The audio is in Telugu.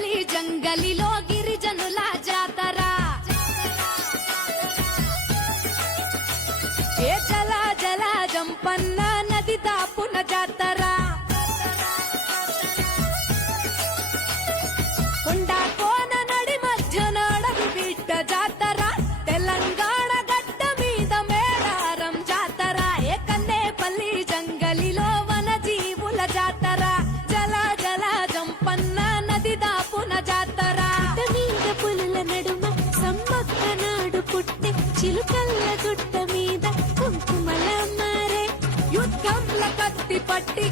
పల్లి జంగలిలో గిరిజనుల జాతర ఏ జల జల జంపన్న నది దాపున జాతర కొండ కోన నడి మధ్య నడవి బిడ్డ జాతర తెలంగాణ గడ్డ మీద మేడారం జాతర ఏ కన్నేపల్లి జంగలిలో వన జీవుల జాతర జల జల జంపన్న నది దాపున జాతర మీద పులుల నడుమ సమ్మక్క నాడు పుట్టే చిలుకల్ల గుట్ట మీద కుంకుమల మారే యుద్ధంల కత్తి పట్టి